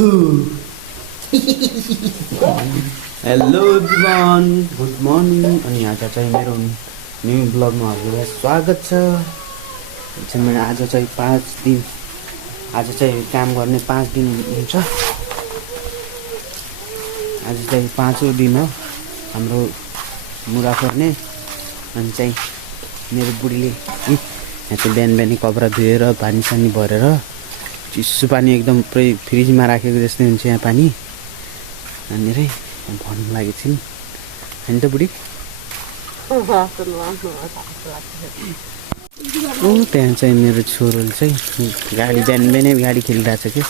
Hello everyone, good morning. अनि आज चाहिँ मेरो न्यू ब्लगमा हजुरलाई स्वागत छ। मैले आज चाहिँ 5 दिन, आज चाहिँ काम गर्ने 5 दिन हुन्छ। आज चाहिँ 5औं दिन हो हाम्रो मुरा पर्ने। अनि चाहिँ मेरो बुढीले यहाँ चाहिँ बिहान बिहानै कपडा धुएर पानी सानी भरेर चिसो पानी एकदम पुरै फ्रिजमा राखेको जस्तै हुन्छ यहाँ पानी भनेर भन्नु लागेको थिइन् हैन त बुढी। त्यहाँ चाहिँ मेरो छोरोले चाहिँ गाडी बिहान बिहानै गाडी खेलिरहेछ कि।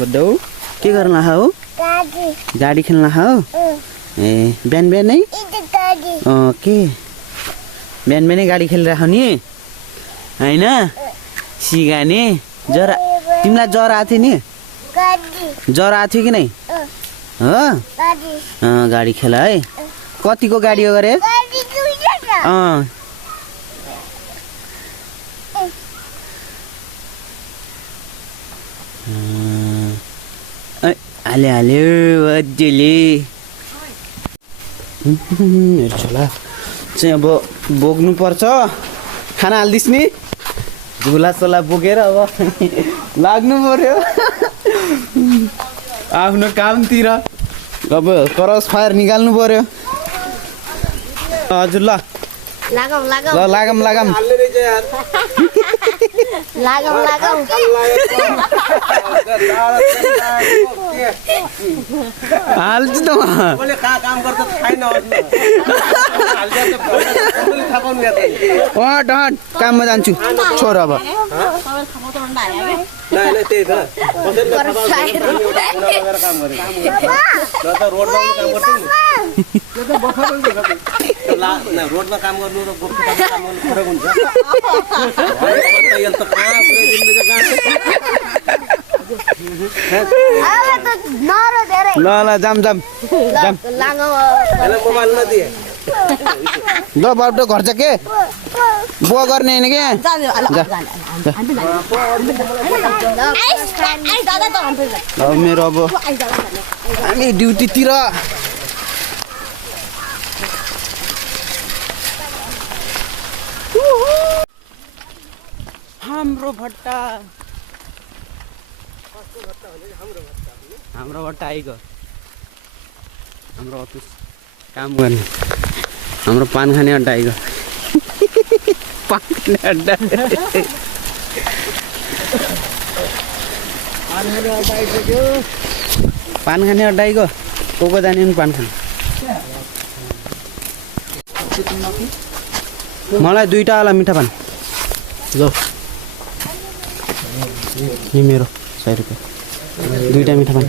बड्डो के गर्न लाहा हो? गाडी खेल्न लाहा हो? ए बिहान बिहानै के बिहान बिहानै गाडी खेलिरहेको नि होइन? सिगाने जरा तिमीलाई जरा आएको थियो नि? जरा आएको थियो कि नै? हो गाडी खेल है। कतिको गाडी हो गरे? हाल्यो हाल्यो अझैले छोला चाहिँ अब बोक्नु पर्छ। खाना हालिदिस् नि, झोला सोला बोकेर अब लाग्नु पर्यो आफ्नो कामतिर। अब क्रस फायर निकाल्नु पर्यो। हजुर ल लागम ल लागम लागम लागम लागम हाल्छु त म। डट काममा जान्छु छोरा अब। रोडमा काम गर्नु र गोप्ती काम गर्नु फरक हुन्छ। ल ल जाम जाम जाम ल बाटो घर चाहिँ के बुवा गर्ने होइन क्या। मेरो अब हामी ड्युटीतिर। हाम्रो भट्टा हाम्रो भट्टा आइगयो। हाम्रो अफिस काम गर्ने हाम्रो पान खाने अड्डा आइगयो। पान खाने अड्डा पान खाने अड्डा आइगयो। को जाने नि पान खानु? मलाई 2टा वाला मिठा पान ल। ये मेरो 100 रुपये 2टा मिठा पान।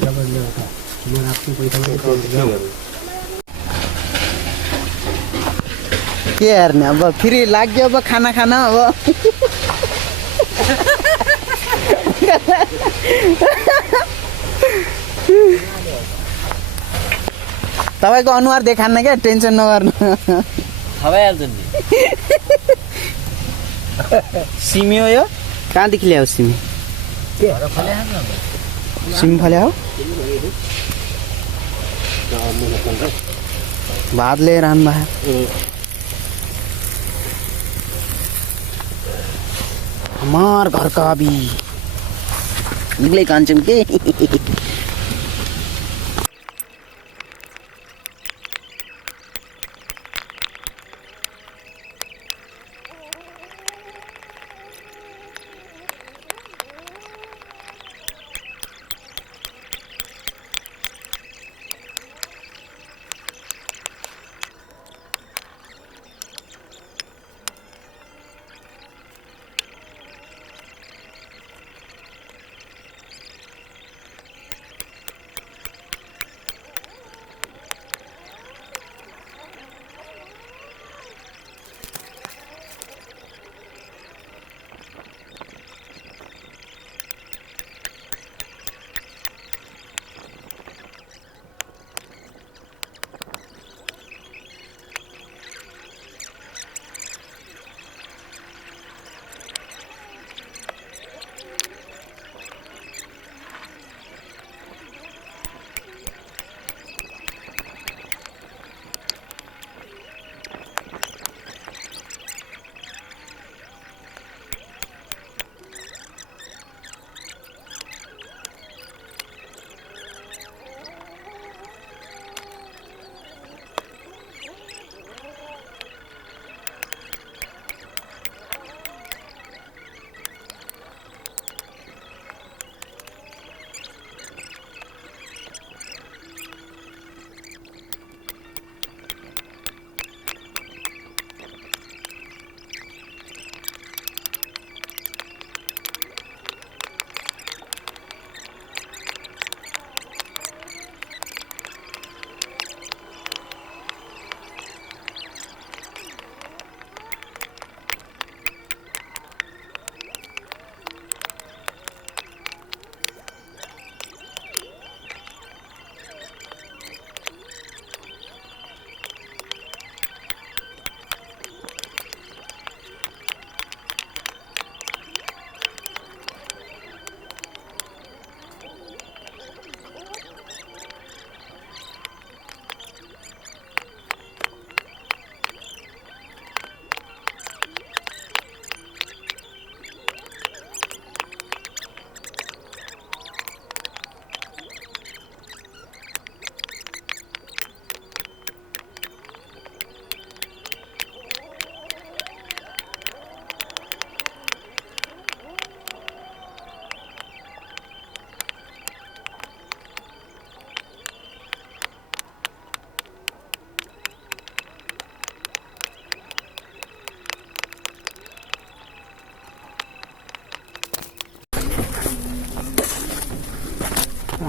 के हेर्ने अब फेरि लाग्यो अब खाना खाना अब। तपाईँको अनुहार देखान्न क्या, टेन्सन नगर्नु। खवाइहाल्छु नि। सिमी हो यो? कहाँदेखि ल्यायो सिमी? सिमी फल्या हो? भात लिएर आउनु भयो। हमार घर का अभी निकले कांचन के।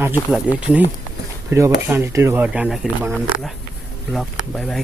आजको लागि यति नै फेरि अब साँझतिर घर जाँदाखेरि बनाउनु होला ल बाई बाई